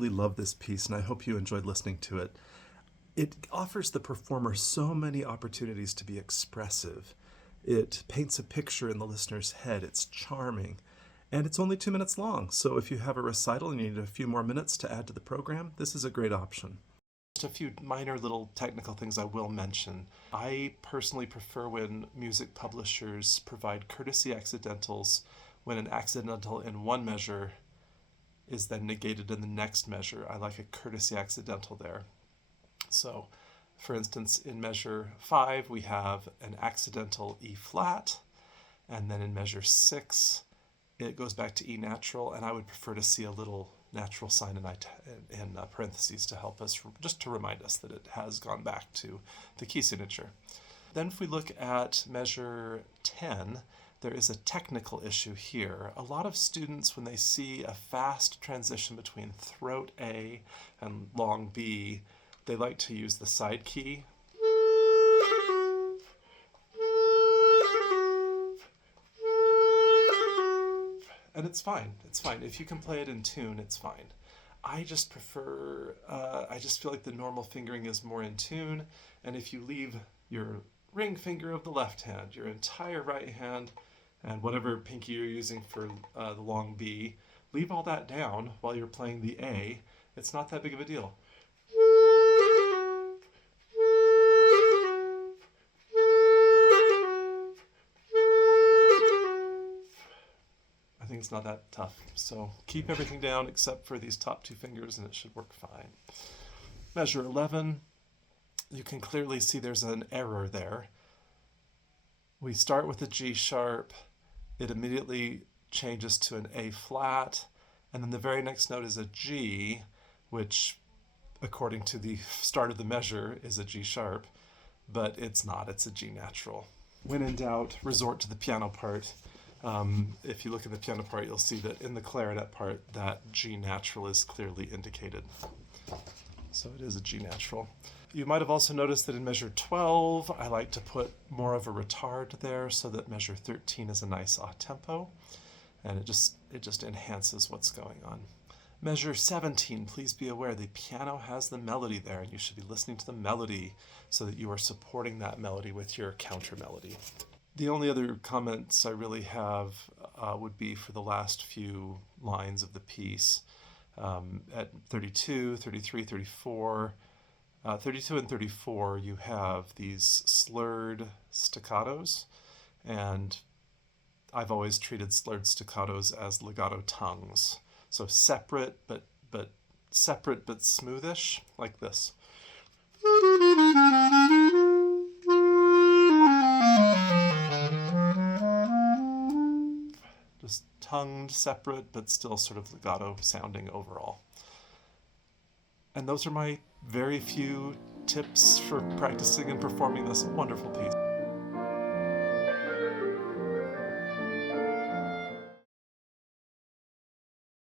really love this piece, and I hope you enjoyed listening to it. It offers the performer so many opportunities to be expressive. It paints a picture in the listener's head. It's charming. And it's only 2 minutes long, so if you have a recital and you need a few more minutes to add to the program, this is a great option. Just a few minor little technical things I will mention. I personally prefer when music publishers provide courtesy accidentals when an accidental in one measure is then negated in the next measure. I like a courtesy accidental there. So, for instance, in measure 5, we have an accidental E flat, and then in measure 6, it goes back to E natural, and I would prefer to see a little natural sign in parentheses to help us, just to remind us that it has gone back to the key signature. Then if we look at measure 10, there is a technical issue here. A lot of students, when they see a fast transition between throat A and long B, they like to use the side key. And it's fine. It's fine. If you can play it in tune, it's fine. I just prefer, I just feel like the normal fingering is more in tune. And if you leave your ring finger of the left hand, your entire right hand, and whatever pinky you're using for the long B, leave all that down while you're playing the A. It's not that big of a deal. It's not that tough. So keep everything down except for these top 2 fingers and it should work fine. Measure 11, you can clearly see there's an error there. We start with a G sharp, it immediately changes to an A flat, and then the very next note is a G, which according to the start of the measure is a G sharp, but it's not, it's a G natural. When in doubt, resort to the piano part. If you look at the piano part, you'll see that in the clarinet part, that G natural is clearly indicated. So it is a G natural. You might have also noticed that in measure 12, I like to put more of a retard there so that measure 13 is a nice a tempo, and it just enhances what's going on. Measure 17, please be aware the piano has the melody there, and you should be listening to the melody so that you are supporting that melody with your counter melody. The only other comments I really have would be for the last few lines of the piece. At 32, 33, 34, 32 and 34, you have these slurred staccatos, and I've always treated slurred staccatos as legato tongues. So separate but smoothish, like this. Just tongued, separate, but still sort of legato sounding overall. And those are my very few tips for practicing and performing this wonderful piece.